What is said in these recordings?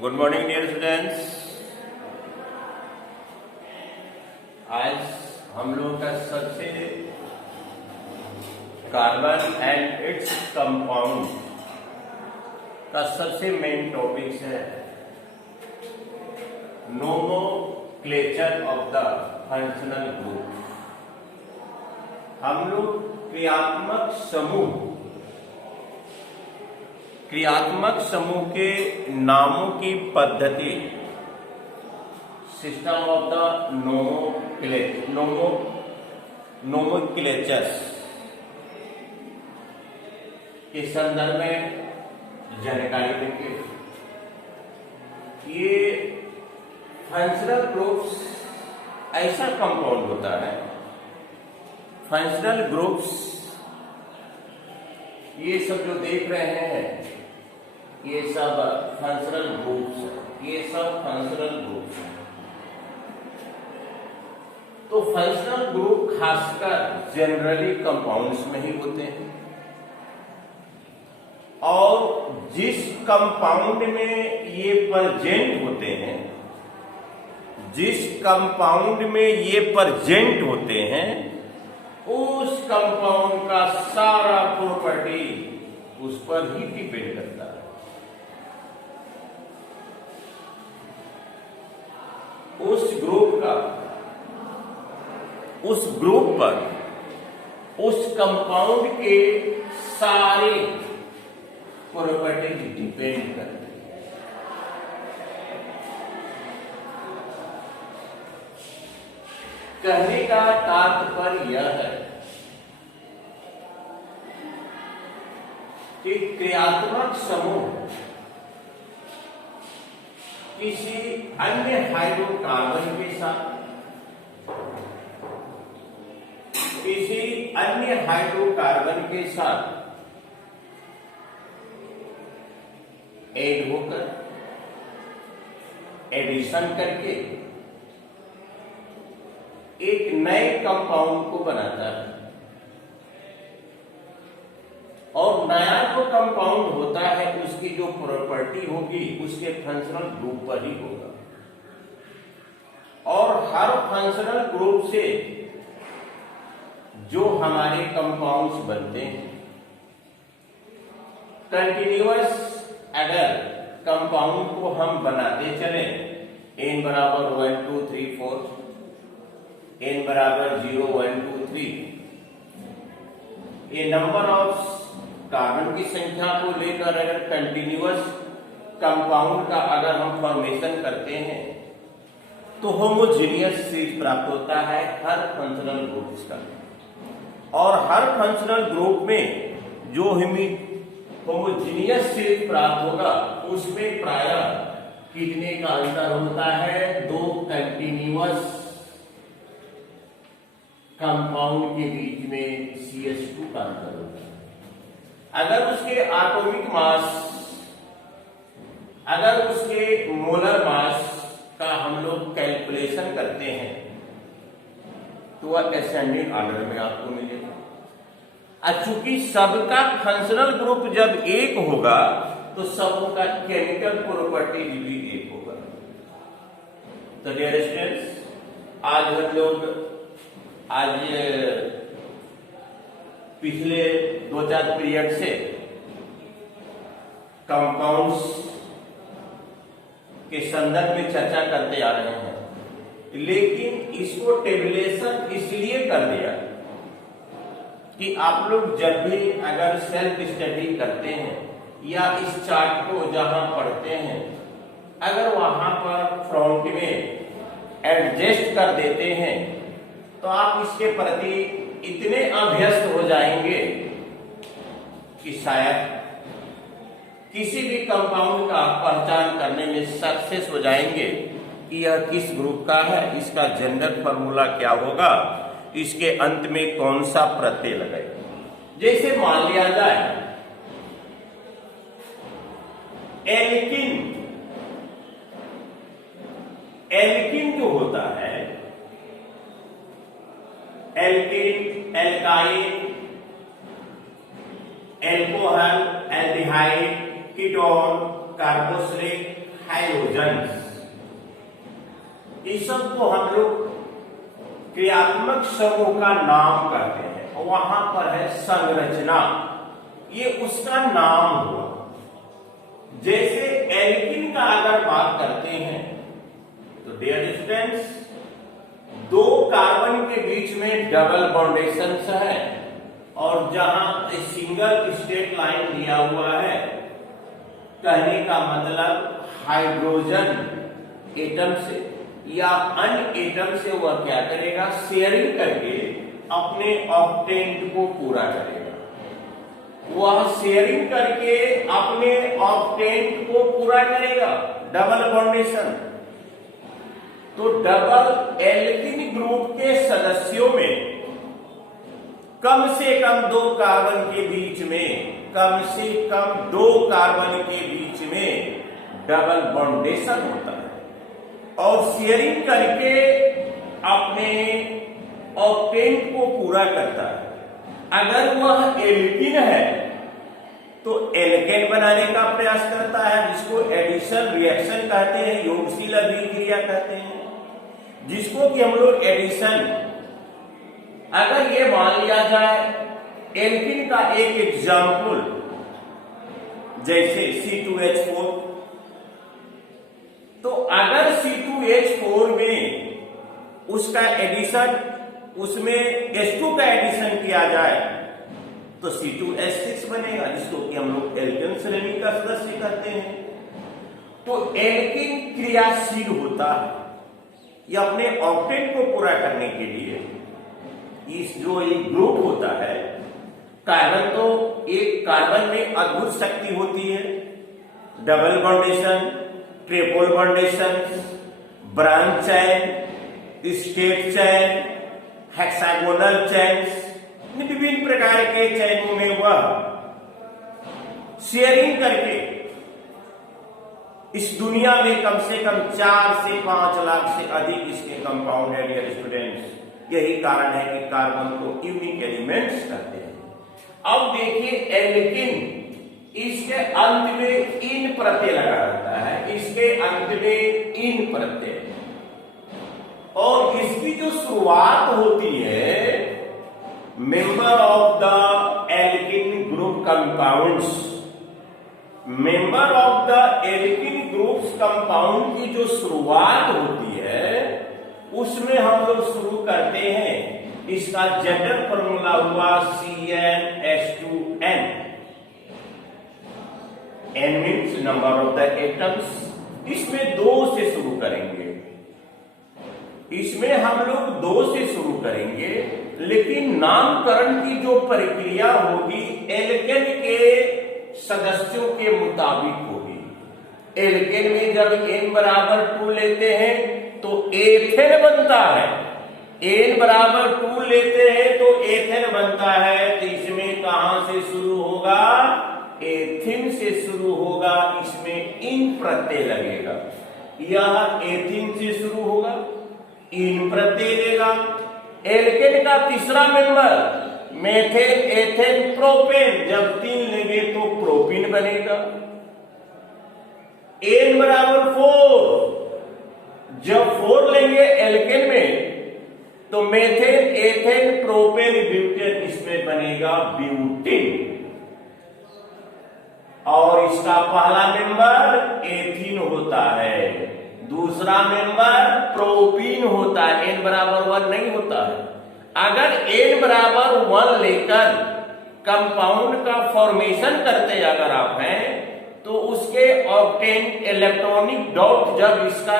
Good morning dear students. आज हम लोग का सबसे कार्बन एंड इट्स कंपाउंड का सबसे मेन टॉपिक है nomenclature of the functional group. हम लोग क्रियात्मक समूह के नामों की पद्धति सिस्टम ऑफ द नोमेनक्लेचर्स के संदर्भ में जानकारी देंगे। ये फंक्शनल ग्रुप्स ऐसा कंपाउंड होता है, फंक्शनल ग्रुप्स ये सब जो देख रहे हैं ये सब फंक्शनल ग्रुप्स है, ये सब फंक्शनल ग्रुप्स है। तो फंक्शनल ग्रुप खासकर जनरली कंपाउंड्स में ही होते हैं और जिस कंपाउंड में ये प्रेजेंट होते हैं, जिस कंपाउंड में ये प्रेजेंट होते हैं उस कंपाउंड का सारा प्रॉपर्टी उस पर ही डिपेंड करता है। उस ग्रुप पर उस कंपाउंड के सारे प्रॉपर्टी डिपेंड करती है। कहने का तात्पर्य यह है कि क्रियात्मक समूह किसी अन्य हाइड्रोकार्बन के साथ ऐड होकर एडिशन करके एक नए कंपाउंड को बनाता है और नया जो कंपाउंड होता है उसकी जो प्रॉपर्टी होगी उसके फंक्शनल ग्रुप पर ही होगा। और हर फंक्शनल ग्रुप से जो हमारे कंपाउंड्स बनते हैं, कंटिन्यूअस अगर कंपाउंड को हम बनाते चले, n बराबर 1 2 3 4, n बराबर 0 1 2 3, ये नंबर ऑफ कार्बन की संख्या को लेकर अगर कंटिन्यूअस कंपाउंड का अगर हम फॉर्मेशन करते हैं तो होमोजीनियस सीरीज प्राप्त होता है हर फंक्शनल ग्रुप्स का। और हर फंक्शनल ग्रुप में जो होमोजीनियस सीरीज प्राप्त होगा उसमें प्रायः कितने का अंतर होता है? दो कंटिन्यूअस कंपाउंड के बीच में CH2 का अंतर होता है। अगर उसके एटॉमिक मास, अगर उसके मोलर मास का हम लोग कैलकुलेशन करते हैं तो वह एसेंडिंग ऑर्डर में आपको मिलेगा। चूंकि सबका फंक्शनल ग्रुप जब एक होगा तो सबका केमिकल प्रॉपर्टी भी एक होगा। तो डियर स्टूडेंट्स, आज हम लोग पिछले 2-4 पीरियड से कंपाउंड्स के संदर्भ में चर्चा करते आ रहे हैं, लेकिन इसको टेबुलेशन इसलिए कर दिया कि आप लोग जब भी अगर सेल्फ स्टडी करते हैं या इस चार्ट को जहां पढ़ते हैं, अगर वहां पर फ्रंट में एडजस्ट कर देते हैं तो आप इसके प्रति इतने अभ्यस्त हो जाएंगे कि शायद किसी भी कंपाउंड का पहचान करने में सक्सेस हो जाएंगे कि यह किस ग्रुप का है, इसका जनरल फॉर्मूला क्या होगा, इसके अंत में कौन सा प्रत्यय लगेगा। जैसे मान लिया जाए एल्किन जो होता है, alkene, alkyne, alcohol, aldehyde, ketone, carboxylic hydrogen. इस सब को हम लोग क्रियात्मक समूह का नाम करते हैं। वहां पर है संरचना, ये उसका नाम हुआ। जैसे एल्किन का अगर बात करते हैं तो डियर स्टूडेंट्स, दो कार्बन के बीच में डबल बॉन्डेशन है और जहां सिंगल स्टेट लाइन दिया हुआ है, कहने का मतलब हाइड्रोजन एटम से या अन्य एटम से वह क्या करेगा, शेयरिंग करके अपने ऑक्टेंट को पूरा करेगा। वह शेयरिंग करके अपने ऑक्टेंट को पूरा करेगा, डबल बॉन्डेशन। तो डबल एल्किन ग्रुप के सदस्यों में कम से कम दो कार्बन के बीच में, कम से कम दो कार्बन के बीच में डबल बॉन्डेशन होता है और शेयरिंग करके अपने ऑक्टेंट को पूरा करता है। अगर वह एल्किन है तो एल्केन बनाने का प्रयास करता है, जिसको एडिशन रिएक्शन कहते हैं, योगशील अभिक्रिया कहते हैं, जिसको कि हम लोग एडिशन, अगर ये मान लिया जाए एल्किन का एक एग्जाम्पल जैसे C2H4, तो अगर C2H4 में उसका एडिशन, उसमें H2 का एडिशन किया जाए तो C2H6 बनेगा, जिसको कि हम लोग एल्केन श्रेणी का सदस्य कहते हैं। तो एल्किन क्रियाशील होता है, यह अपने ऑक्टेट को पूरा करने के लिए इस जो एक ग्रुप होता है, कार्बन, तो एक कार्बन में अद्भुत शक्ति होती है, double bondation, triple bondation, branch chain, straight chain, hexagonal chains, विभिन्न प्रकार के चैनों में वह शेयरिंग करके इस दुनिया में कम से कम 4 से 5 लाख से अधिक इसके कंपाउंड है डियर स्टूडेंट्स। यही कारण है कि कार्बन को यूनिक एलिमेंट्स कहते हैं। अब देखिए एल्किन, इसके अंत में इन प्रत्यय लगा रहता है, इसके अंत में इन प्रत्यय, और इसकी जो शुरुआत होती है member of the alkene group compounds, member of the alkene groups compound की जो शुरुआत होती है उसमें हम लोग शुरू करते हैं, इसका जनरल फॉर्मूला हुआ CnH2n, n means number of the atoms. इसमें 2 से शुरू करेंगे, इसमें हम लोग 2 से शुरू करेंगे, लेकिन नामकरण की जो प्रक्रिया होगी एल्केन के सदस्यों के मुताबिक होगी। एल्केन में जब n बराबर 2 लेते हैं तो एथेन बनता है, n बराबर 2 लेते हैं तो एथेन बनता है। तो इसमें कहां से शुरू होगा, एथिन से शुरू होगा, इसमें इन प्रत्यय लगेगा, यह एथिन से शुरू होगा, इन प्रत्यय लेगा। एल्केन का तीसरा मेंबर मेथेन, एथेन, प्रोपेन, जब 3 लेंगे तो प्रोपीन बनेगा। n बराबर 4, जब 4 लेंगे एल्केन में तो मेथेन, एथेन, प्रोपेन, ब्यूटेन, इसमें बनेगा ब्यूटेन। और इसका पहला मेंबर एथीन होता है, दूसरा मेंबर प्रोपीन होता है, n बराबर 1 नहीं होता है। अगर n बराबर 1 लेकर कंपाउंड का फॉर्मेशन करते अगर आप हैं तो उसके ऑक्टेन इलेक्ट्रॉनिक डॉट जब इसका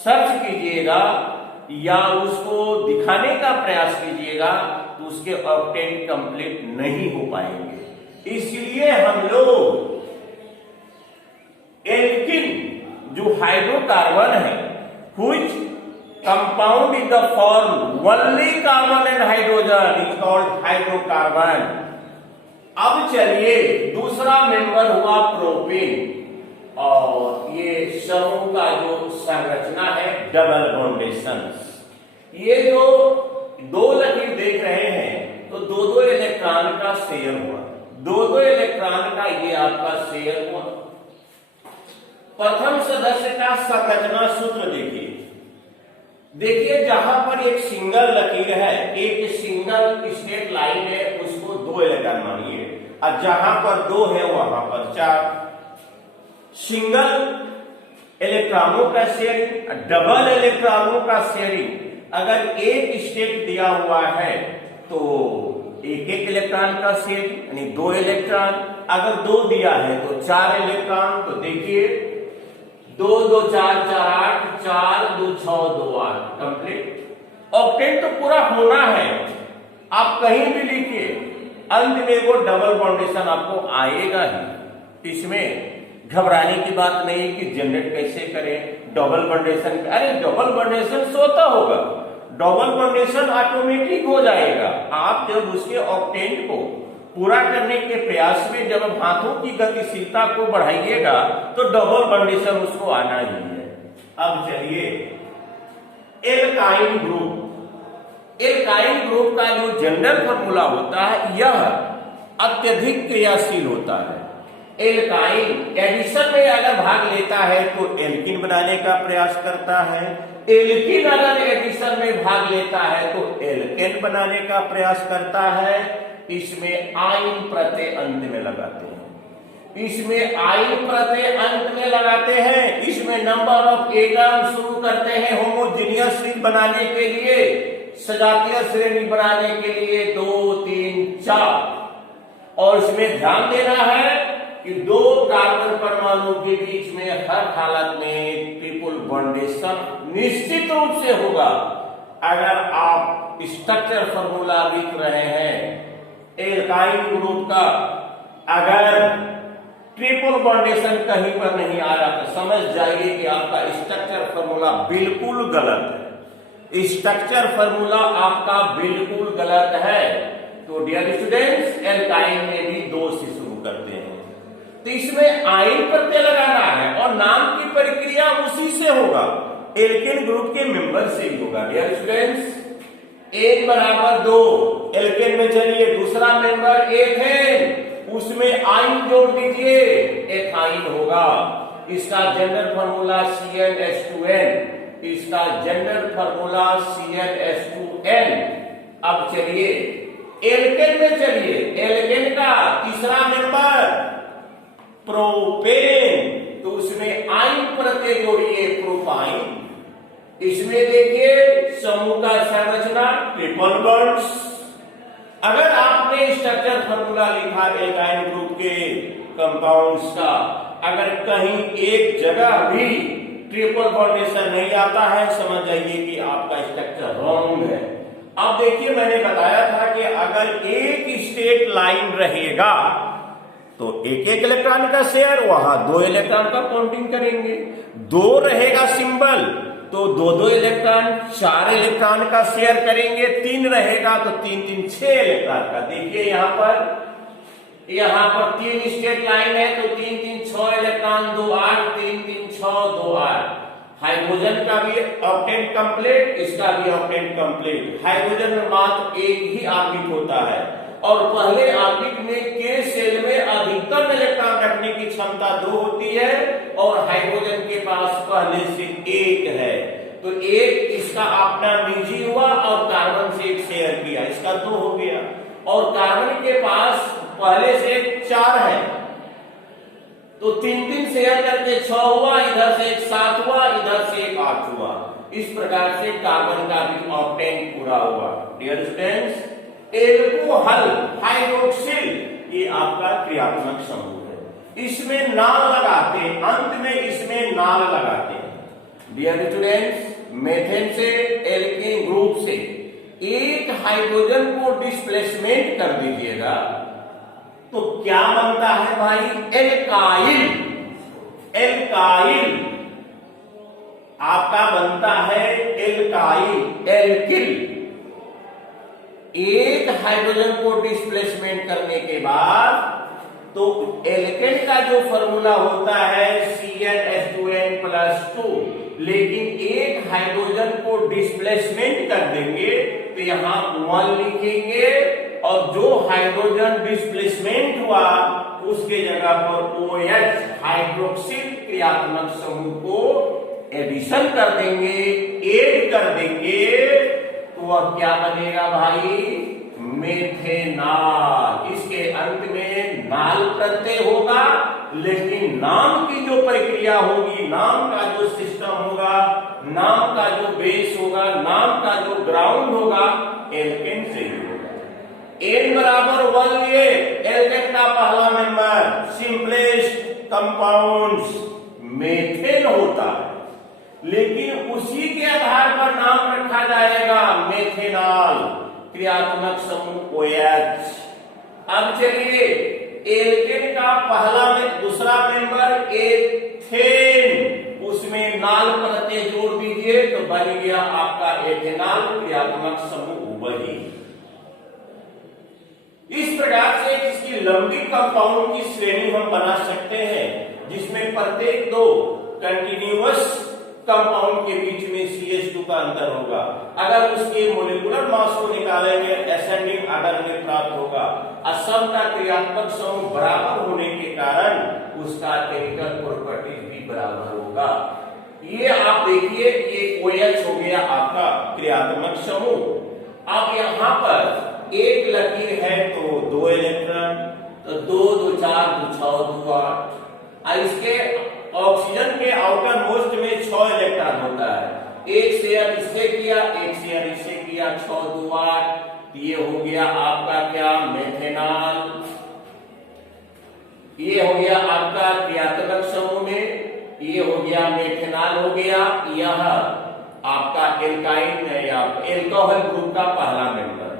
सर्च कीजिएगा या उसको दिखाने का प्रयास कीजिएगा तो उसके ऑक्टेन कंप्लीट नहीं हो पाएंगे। इसलिए हम लोग एल्किन जो हाइड्रोकार्बन है, which compound in the form only carbon and hydrogen is called hydrocarbon। अब चलिए दूसरा मेंबर हुआ प्रोपेन, और ये समूह का जो संरचना है डबल बॉन्डेशन। ये जो 2 लकीर देख रहे हैं तो 2-2 इलेक्ट्रॉन का शेयर हुआ, 2-2 इलेक्ट्रॉन का ये आपका शेयर हुआ, प्रथम सदस्य का संरचना सूत्र देखिए। देखिए जहां पर एक सिंगल लकीर है, एक सिंगल स्ट्रेट लाइन है, उसको 2 इलेक्ट्रॉन मानिए, और जहां पर 2 है वहां पर 4। सिंगल इलेक्ट्रॉनों का शेयरिंग, डबल इलेक्ट्रॉनों का शेयरिंग, अगर एक स्टेट दिया हुआ है तो एक एक इलेक्ट्रॉन का शेयरिंग यानी 2 इलेक्ट्रॉन, अगर 2 दिया है तो 4 इलेक्ट्रॉन। तो देखिए 2 2 4 4 8, 4 2 6 2 8 कंप्लीट। ऑक्टेन तो पूरा होना है, आप कहीं भी लिखिए, अंत में वो डबल बॉन्डेशन आपको आएगा ही। इसमें घबराने की बात नहीं है कि जनरेट कैसे करें डबल बॉन्डेशन। अरे डबल बॉन्डेशन स्वतः होगा, डबल बॉन्डेशन ऑटोमेटिक हो जाएगा। आप जब उसके ऑक्टेन को पूरा करने के प्रयास में जब हाथों की गतिशीलता को बढ़ाइएगा तो डबल बॉन्डेशन उसको आना ही है। अब चलिए एल्काइन ग्रुप। एल्काइन ग्रुप का जो जनरल फॉर्मूला होता है, यह अत्यधिक क्रियाशील होता है। एल्काइन एडिशन में अगर भाग लेता है तो एल्किन बनाने का प्रयास करता है, एल्किन अगर एडिशन में भाग लेता है तो एल्केन बनाने का प्रयास करता है। इसमें आइन प्रत्यय अंत में लगाते हैं, इसमें आइन प्रत्यय अंत में लगाते हैं। इसमें नंबर ऑफ एटम शुरू करते हैं होमोजीनियस रिंग बनाने के लिए, सजातीय श्रेणी बनाने के लिए 2 3 4। और इसमें ध्यान देना है कि 2 कार्बन परमाणु के बीच में हर हालत में ट्रिपल बॉन्डेशन निश्चित रूप से होगा। अगर आप स्ट्रक्चर फॉर्मूला लिख रहे हैं एल्काइन ग्रुप का, अगर ट्रिपल बॉन्डेशन कहीं पर नहीं आ रहा तो समझ जाइए कि आपका स्ट्रक्चर फॉर्मूला बिल्कुल गलत है। स्ट्रक्चर फॉर्मूला आपका बिल्कुल गलत है। तो डियर स्टूडेंट्स, एल्काइन में भी 2 से शुरू करते हैं, तो इसमें आइन प्रत्यय लगाना है और नाम की प्रक्रिया उसी से होगा, एल्केन ग्रुप के मेंबर से ही होगा। डियर स्टूडेंट्स, 1 बराबर 2 एल्केन में चलिए, दूसरा मेंबर एथेन, उसमें आइन जोड़ दीजिए, एथाइन होगा। इसका जनरल फॉर्मूला CnH2n, इसका जनरल फॉर्मूला CnH2n। अब चलिए एल्केन में चलिए, एल्केन का तीसरा मेंबर प्रोपेन, तो उसमें आइन प्रत्यय जोड़िए, प्रोपाइन। इसमें देखिए समूह का संरचना ट्रिपल बॉन्ड्स। अगर आपने स्ट्रक्चर फॉर्मूला लिखा एल्काइन ग्रुप के कंपाउंड्स का, अगर कहीं एक जगह भी ट्रिपल बॉन्डेशन नहीं आता है, समझ जाइए कि आपका स्ट्रक्चर रॉन्ग है। अब देखिए मैंने बताया था कि अगर एक स्ट्रेट लाइन रहेगा तो एक एक इलेक्ट्रॉन का शेयर, वहां 2 इलेक्ट्रॉन का काउंटिंग करेंगे। 2 रहेगा सिंबल तो 2 इलेक्ट्रॉन, 4 इलेक्ट्रॉन का शेयर करेंगे। 3 रहेगा तो 3 3 6 इलेक्ट्रॉन का। देखिए यहां पर 3 स्ट्रेट लाइन है तो 3 3 6 इलेक्ट्रॉन, 2 8, 3 3 6 2 8। हाइड्रोजन का भी ऑक्टेट कंप्लीट, इसका भी ऑक्टेट कंप्लीट। हाइड्रोजन में मात्र एक ही ऑर्बिट होता है और पहले ऑर्बिट में के सेल में अधिकतम इलेक्ट्रॉन रखने की क्षमता 2 होती है और हाइड्रोजन के पास पहले से 1 है। तो 1 इसका अपना निजी हुआ और कार्बन से 1 शेयर किया, इसका 2 हो गया। और कार्बन के पास पहले से 4 है तो 3 3 शेयर करके 6 हुआ, इधर से 1 7 हुआ, इधर से 1 8 हुआ। इस प्रकार से कार्बन का भी ऑक्टेन पूरा हुआ। डियर स्टूडेंट्स, एल्कोहल हाइड्रोक्सिल ये आपका क्रियात्मक समूह है। इसमें नाल लगाते हैं, अंत में इसमें नाल लगाते हैं। डियर स्टूडेंट्स, मेथेन से एल्केन ग्रुप से एक हाइड्रोजन को डिस्प्लेसमेंट कर दीजिएगा तो क्या बनता है भाई? एल्काइल। एल्काइल आपका बनता है एल्काइल, एल्किल। एक हाइड्रोजन को डिस्प्लेसमेंट करने के बाद तो एल्केन का जो फॉर्मूला होता है CnH2n+2, लेकिन एक हाइड्रोजन को डिस्प्लेसमेंट कर देंगे तो यहां 1 लिखेंगे और जो हाइड्रोजन डिस्प्लेसमेंट हुआ उसके जगह पर OH हाइड्रोक्सिल क्रियात्मक समूह को एडिशन कर देंगे, ऐड कर देंगे, तो वह क्या बनेगा भाई? मेथेनॉल। इसके अंत में नाल प्रत्यय होगा, लेकिन नाम की जो प्रक्रिया होगी, नाम का जो सिस्टम होगा, नाम का जो बेस होगा, नाम का जो ग्राउंड होगा, एल्केन से ही होगा। एन बराबर 1 लिए एल्केन का पहला मेंबर सिंपलेस्ट कंपाउंड्स मेथेन होता है, लेकिन उसी के आधार पर नाम रखा जाएगा मेथेनॉल, क्रियात्मक समूह OH। अब चलिए एल्केन का पहला में दूसरा मेंबर एथेन, उसमें नाल प्रत्यय जोड़ दीजिए तो बन गया आपका एथेनॉल, क्रियात्मक समूह वही। इस प्रकार से इसकी लंबी कंपाउंड की श्रेणी हम बना सकते हैं, जिसमें प्रत्येक दो कंटिन्यूअस कंपाउंड के बीच में CH2 का अंतर होगा। अगर उसके मोलिकुलर मास को निकालेंगे असेंडिंग ऑर्डर में प्राप्त होगा। असम का क्रियात्मक समूह बराबर होने के कारण उसका केमिकल प्रॉपर्टीज भी बराबर होगा। ये आप देखिए, ये OH हो गया आपका क्रियात्मक समूह। अब यहाँ पर एक लकीर है तो 2 इलेक्ट्रॉन, तो 2 2 4 2 6 2 8। इसके ऑक्सीजन के आउटर मोस्ट में 6 इलेक्ट्रॉन होता है। एक शेयर इससे किया, एक शेयर इससे किया, 6 2 8। ये हो गया आपका क्या? मेथेनॉल। ये हो गया आपका क्रियात्मक समूह में, ये हो गया मेथेनॉल हो गया। यह आपका एल्काइन या एल्कोहल ग्रुप का पहला मेंबर।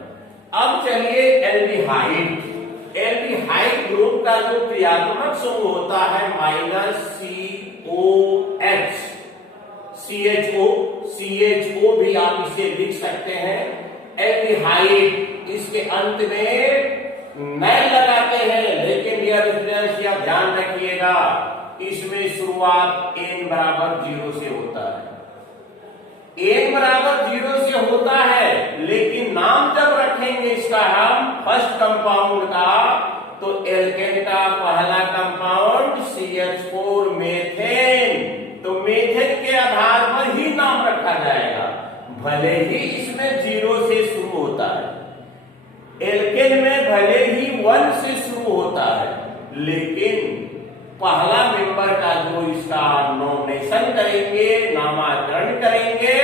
अब चलिए एल्डिहाइड। एल्डिहाइड ग्रुप का जो क्रियात्मक समूह होता है -COH, CHO भी आप इसे लिख सकते हैं। एल्डिहाइड, इसके अंत में नए लगाते हैं, लेकिन यह स्टूडेंट्स या ध्यान रखिएगा, इसमें शुरुआत n बराबर 0 से होता है। n बराबर 0 से होता है, लेकिन नाम जब रखेंगे इसका हम फर्स्ट कंपाउंड का, तो एल्केन का पहला कंपाउंड CH4 मेथेन, तो मेथेन के आधार पर ही नाम रखा जाएगा, भले ही इसमें 0 से शुरू होता है। एल्केन में भले ही 1 से शुरू होता है, लेकिन पहला मेंबर का जो इसका नॉमिनेशन करेंगे, नामाकरण करेंगे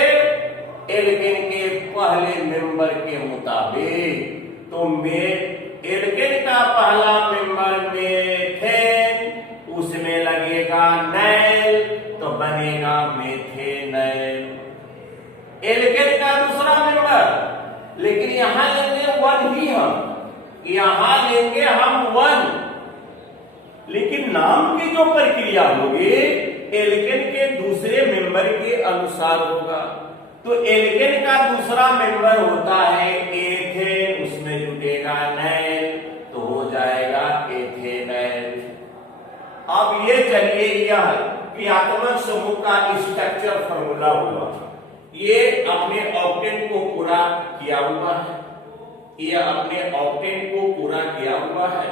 एल्केन के पहले मेंबर के मुताबिक, तो एल्केन का पहला मेंबर मेथेन, उसमें लगेगा नैल, तो बनेगा मेथेनैल। एल्केन का दूसरा मेंबर, लेकिन यहां लेंगे 1 ही, हम यहां लेंगे हम 1, लेकिन नाम की जो प्रक्रिया होगी एल्केन के दूसरे मेंबर के अनुसार होगा। तो एल्केन का दूसरा मेंबर होता है एथेन, उसमें जुटेगा नैल, तो हो जाएगा एथेनैल। अब ये चलिए, यह क्रियात्मक समूह का स्ट्रक्चर फॉर्मूला हुआ, ये अपने ऑक्टेन को पूरा किया हुआ है, यह अपने ऑक्टेन को पूरा किया हुआ है।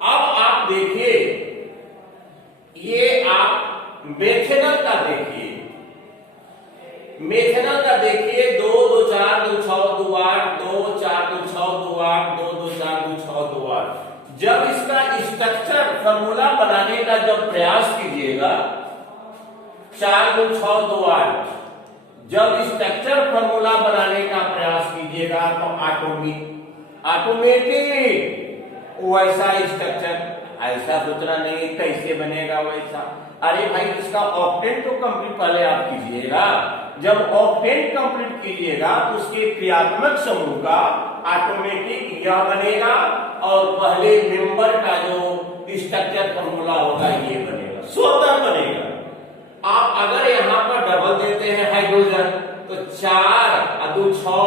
अब आप देखिए, ये आप मेथेनॉल का देखिए, मेथेनॉल का देखिए 2 2 4 2 6 2 8 2 4 2 6 2 8 2 2 4 2 6 2 8। जब इसका स्ट्रक्चर फॉर्मूला बनाने का जब प्रयास कीजिएगा, 4 2 6 2 8, जब स्ट्रक्चर फॉर्मूला बनाने का प्रयास कीजिएगा तो ऑटोमेटिक वैसा स्ट्रक्चर, ऐसा सोचना नहीं कैसे बनेगा वैसा। अरे भाई, इसका ऑक्टेन तो कंप्लीट पहले आप कीजिएगा। जब ऑक्टेन कंप्लीट कीजिएगा तो उसके क्रियात्मक समूह का ऑटोमेटिक यह बनेगा, और पहले मेंबर का जो स्ट्रक्चर फॉर्मूला होगा ये बनेगा, स्वतः बनेगा। आप अगर यहाँ पर डबल देते हैं हाइड्रोजन, तो 4 2 6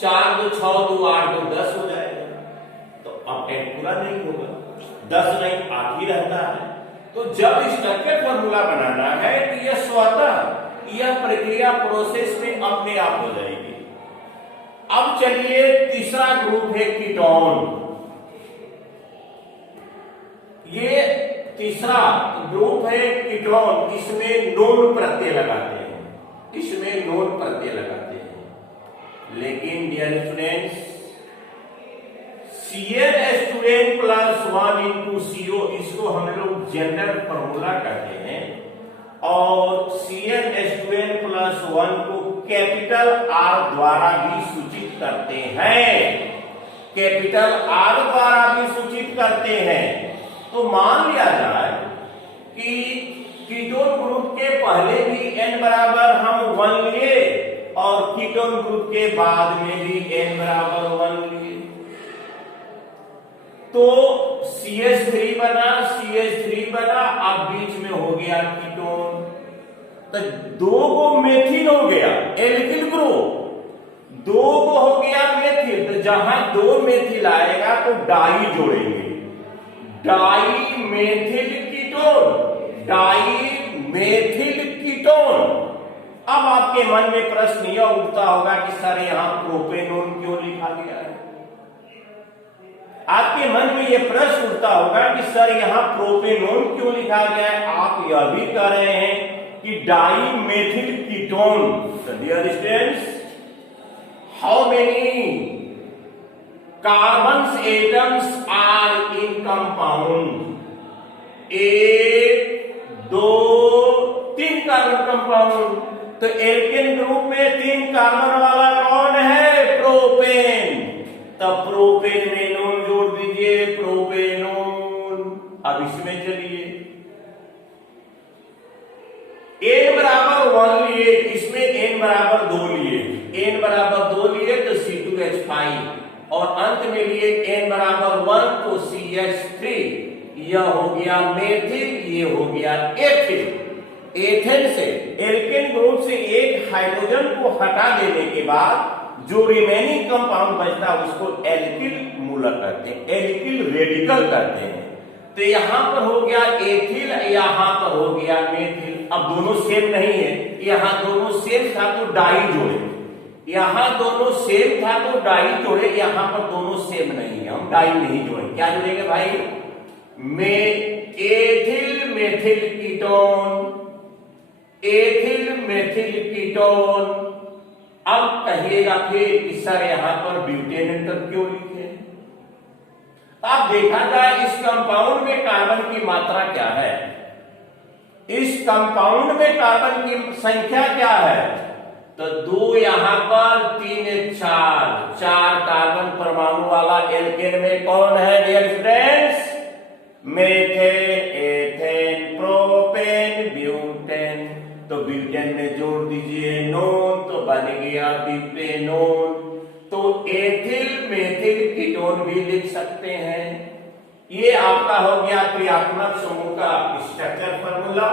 4 2 6 2 8 2 10 हो जाएगा, तो ऑक्टेन पूरा नहीं होगा, 10 नहीं 8 ही रहता है। तो जब स्ट्रक्चर फॉर्मूला बनाना है तो यह स्वतः यह प्रक्रिया प्रोसेस में अपने आप हो जाएगी। अब चलिए तीसरा ग्रुप है कीटोन। ये तीसरा ग्रुप है कीटोन, इसमें नोन प्रत्यय लगाते हैं, इसमें नोन प्रत्यय लगाते हैं। लेकिन dear students, CnH2n plus 1 into CO, इसको हम लोग जनरल फॉर्मूला कहते हैं, और CnH2n प्लस 1 को कैपिटल R द्वारा भी सूचित करते हैं, कैपिटल R द्वारा भी सूचित करते हैं। तो मान लिया जाए कि कीटोन ग्रुप के पहले भी n बराबर हम 1 लिए और कीटोन ग्रुप के बाद में भी n बराबर 1 लिए, तो CH3 बना, CH3 बना, अब बीच में हो गया कीटोन, तो 2 को मेथिल हो गया, एल्किल ग्रुप, 2 को हो गया मेथिल, तो जहां 2 मेथिल आएगा तो डाई जोड़ेंगे, dimethyl ketone, dimethyl ketone. अब आपके मन में प्रश्न यह उठता होगा कि सर यहां प्रोपेनोन क्यों लिखा गया है? आपके मन में यह प्रश्न उठता होगा कि सर यहां प्रोपेनोन क्यों लिखा गया है? आप यह भी कह रहे हैं कि dimethyl ketone. Dear students, how many carbon atoms are in compound? 1 2 3 carbon compound. तो एल्केन ग्रुप में 3 कार्बन वाला कौन है? प्रोपेन। तब प्रोपेन में नोन जोड़ दीजिए, प्रोपेनोन। अब इसमें चलिए, n बराबर 1 लिए, इसमें n बराबर 2 लिए, n बराबर 2 लिए तो C2H5, और अंत में लिए n बराबर 1 तो CH3। यह हो गया मेथिल, ये हो गया एथिल। एथेन से, एल्केन ग्रुप से एक हाइड्रोजन को हटा देने के बाद जो रिमेनिंग कंपाउंड बचता है उसको एल्किल मूलक कहते हैं, एल्किल रेडिकल कहते हैं। तो यहां पर हो गया एथिल, यहां पर हो गया मेथिल। अब दोनों सेम नहीं है, यहां दोनों सेम था तो डाई जोड़े, यहां दोनों सेम था तो डाई जोड़े, यहां पर दोनों सेम नहीं है, हम डाई नहीं जोड़े। क्या जोड़ेंगे भाई? Ethyl methyl ketone, ethyl methyl ketone. अब कहिएगा फिर कि सर यहां पर ब्यूटेन एंटर क्यों लिखे? अब देखा जाए इस कंपाउंड में कार्बन की मात्रा क्या है, इस कंपाउंड में कार्बन की संख्या क्या है? तो 2 यहां पर, 3 4 कार्बन परमाणु वाला एल्केन में कौन है dear students? Methane, ethane, propane, butane. तो ब्यूटेन में जोड़ दीजिए नोन, तो बन गया ब्यूटेनोन। तो एथिल मेथिल कीटोन भी लिख सकते हैं। ये आपका हो गया क्रियात्मक समूह का स्ट्रक्चर फार्मूला,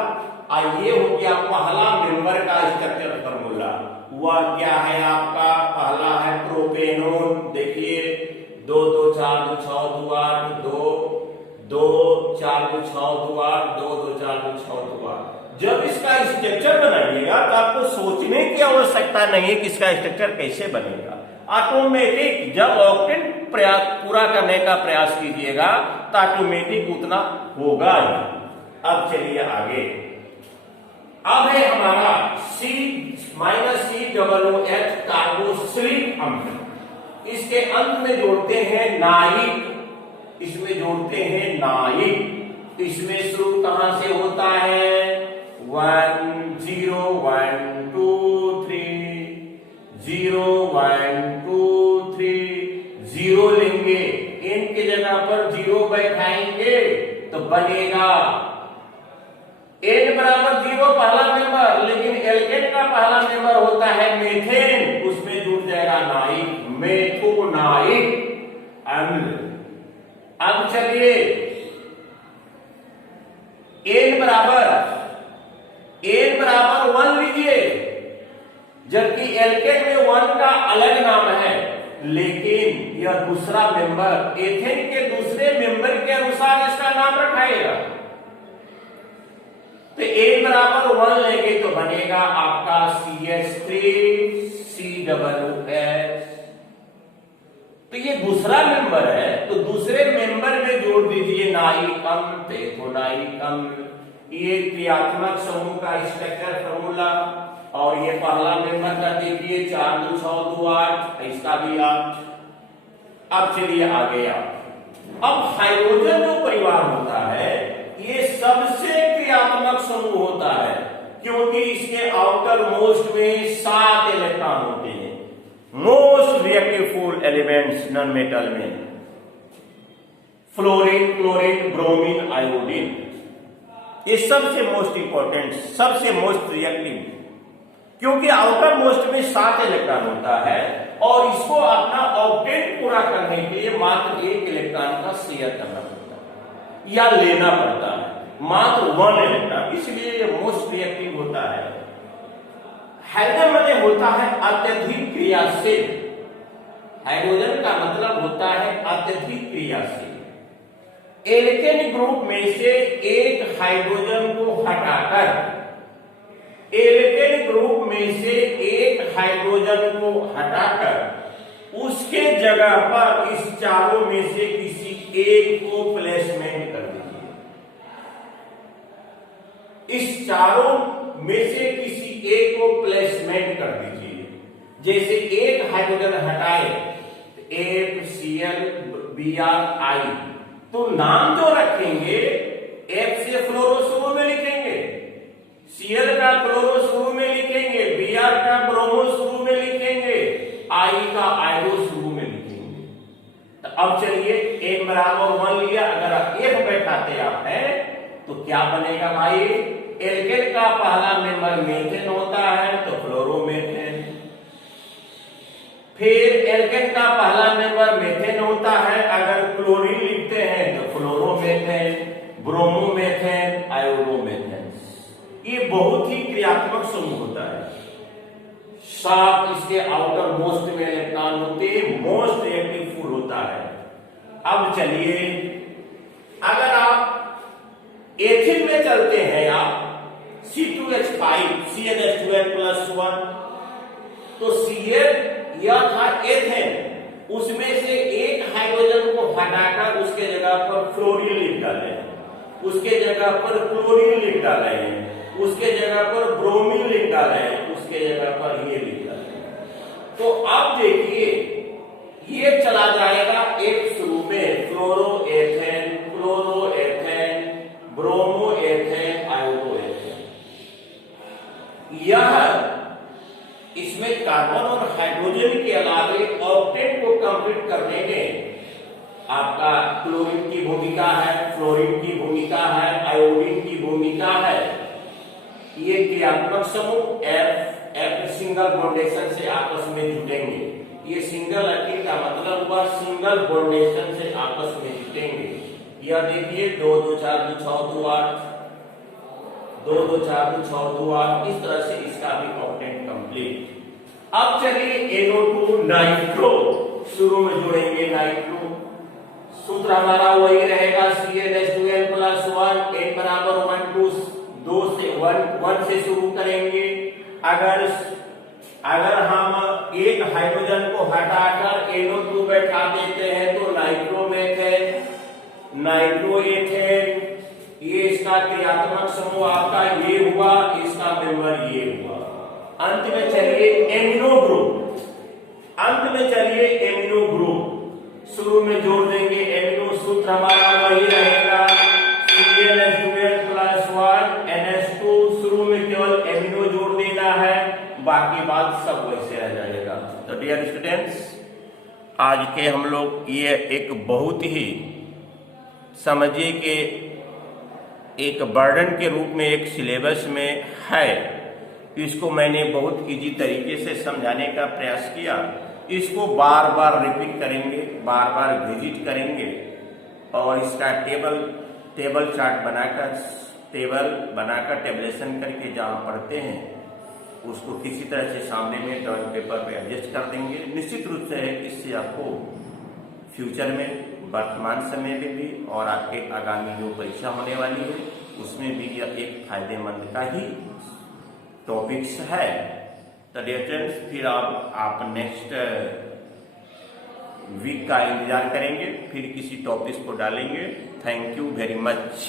और ये हो गया पहला मेंबर का स्ट्रक्चर फार्मूला। वह क्या है आपका? पहला है प्रोपेनोन। देखिए 2 2 4 2 6 2 8 2 2 4 2 6 2 8 2 2 4 2 6 2 8। जब इसका स्ट्रक्चर बनाइएगा तो आपको सोचने की आवश्यकता नहीं है कि इसका स्ट्रक्चर कैसे बनेगा। ऑटोमेटिक जब ऑक्टेन प्रयास पूरा करने का प्रयास कीजिएगा तो ऑटोमेटिक उतना होगा ही। अब चलिए आगे। अब है हमारा C-COOH कार्बोक्सिलिक अम्ल। इसके अंत में जोड़ते हैं नाइक, इसमें जोड़ते हैं नाइक। इसमें शुरू कहां से होता है? 1 0 1 2 3 0 1 2 3 0 लेंगे, n की जगह पर 0 बैठाएंगे तो बनेगा n बराबर 0 पहला मेंबर, लेकिन एल्केन का पहला मेंबर होता है मेथेन, उसमें जुड़ जाएगा नाइक, मेथोनाइक अम्ल। अब चलिए n बराबर 1 लीजिए, जबकि एल्केन में 1 का अलग नाम है, लेकिन यह दूसरा मेंबर एथेन के दूसरे मेंबर के अनुसार इसका नाम रखाएगा। तो n बराबर 1 लेंगे तो बनेगा आपका CH3COOH। तो ये दूसरा मेंबर है, तो दूसरे मेंबर में जोड़ दीजिए नाइकम, टेथोनाइकम। ये क्रियात्मक समूह का स्ट्रक्चर फॉर्मूला। और ये पहला मेंबर का देखिए 4 2 6 2 8, इसका भी 8। अब चलिए आगे अब हाइड्रोजन जो परिवार होता है ये सबसे क्रियात्मक समूह होता है, क्योंकि इसके आउटर मोस्ट में 7 इलेक्ट्रॉन होते हैं। Most reactive elements non metal में फ्लोरीन, क्लोरीन, ब्रोमीन, आयोडीन, ये सबसे मोस्ट इंपॉर्टेंट, सबसे मोस्ट रिएक्टिव, क्योंकि आउटर मोस्ट में 7 इलेक्ट्रॉन होता है और इसको अपना ऑक्टेट पूरा करने के लिए मात्र 1 इलेक्ट्रॉन का शेयर करना पड़ता है या लेना पड़ता है, मात्र 1 इलेक्ट्रॉन, इसलिए ये मोस्ट रिएक्टिव होता है। हाइड्रोजन में होता है अत्यधिक क्रियाशील। हाइड्रोजन का मतलब होता है अत्यधिक क्रियाशील। एल्केन ग्रुप में से एक हाइड्रोजन को हटाकर, एल्केन ग्रुप में से एक हाइड्रोजन को हटाकर उसके जगह पर इस चारों में से किसी एक को प्लेसमेंट कर दीजिए। इस चारों में से किसी एक को प्लेसमेंट कर दीजिए। जैसे एक हाइड्रोजन हटाए FCl Br I, तो नाम जो रखेंगे F से फ्लोरो शुरू में लिखेंगे, Cl का क्लोरो शुरू में लिखेंगे, Br का ब्रोमो शुरू में लिखेंगे, I का आयोडो शुरू में लिखेंगे। तो अब चलिए एक बराबर 1 लिया, अगर आप F बैठाते आप हैं तो क्या बनेगा भाई? एल्केन का पहला मेंबर मेथेन होता है तो फ्लोरोमेथेन। फिर एल्केन का पहला मेंबर मेथेन होता है, अगर क्लोरीन लिखते हैं तो फ्लोरोमेथेन, ब्रोमोमेथेन, आयोडोमेथेन। ये बहुत ही क्रियात्मक समूह होता है। 7 इसके आउटर मोस्ट में इलेक्ट्रॉन होते हैं, मोस्ट रिएक्टिव फुल होता है। अब चलिए अगर आप एथिन में चलते हैं आप C2H5 CnH2n+1, तो Cl यह था एथेन, उसमें से एक हाइड्रोजन को हटाकर उसके जगह पर फ्लोरीन लिख डाले, उसके जगह पर क्लोरीन लिख डाले, उसके जगह पर ब्रोमीन लिख डाले, उसके जगह पर ये लिख डाले। तो अब देखिए ये चला जाएगा एक शुरू में फ्लोरोएथेन, क्लोरोएथेन, ब्रोमोएथेन, आयोडोएथेन। यह इसमें कार्बन और हाइड्रोजन के अलावे ऑक्टेट को कंप्लीट करने में आपका क्लोरीन की भूमिका है, फ्लोरीन की भूमिका है, आयोडीन की भूमिका है। ये क्रियात्मक समूह F सिंगल बॉन्डेशन से आपस में जुटेंगे। ये सिंगल अकील का मतलब हुआ सिंगल बॉन्डेशन से आपस में जुटेंगे। यह देखिए 2 2 4 2 6 2 8, 2 2 4 2 6 2 8, इस तरह से इसका भी ऑक्टेट कंप्लीट। अब चलिए NO2 नाइट्रो शुरू में जोड़ेंगे। नाइट्रो सूत्र हमारा वही रहेगा CnH2n+1, n बराबर 1 2 2 से 1 से शुरू करेंगे। अगर हम एक हाइड्रोजन को हटाकर NO2 बैठा देते हैं तो नाइट्रोमेथेन, नाइट्रोएथेन, ये इसका क्रियात्मक समूह आपका ये हुआ, इसका मेंबर ये हुआ। अंत में चलिए एमिनो ग्रुप, अंत में चलिए एमिनो ग्रुप शुरू में जोड़ देंगे। एमिनो सूत्र हमारा वही रहेगा CnH2n+1 NH2, शुरू में केवल एमिनो जोड़ देना है, बाकी बात सब वैसे रह जाएगा। तो डियर स्टूडेंट्स, आज के हम लोग ये एक बहुत ही समझिए कि एक बर्डन के रूप में एक सिलेबस में है, इसको मैंने बहुत इजी तरीके से समझाने का प्रयास किया। इसको बार बार रिपीट करेंगे, बार बार विजिट करेंगे और इसका टेबल चार्ट बनाकर टेबलेशन करके जहाँ पढ़ते हैं उसको किसी तरह से सामने में ड्राइंग पेपर पे एडजस्ट कर देंगे। निश्चित रूप से है इससे आपको फ्यूचर में, वर्तमान समय में भी और आपके आगामी जो परीक्षा होने वाली है उसमें भी यह एक फायदेमंद का ही टॉपिक्स है। तो डियर फ्रेंड्स, फिर आप नेक्स्ट वीक का इंतजार करेंगे, फिर किसी टॉपिक को डालेंगे। Thank you very much.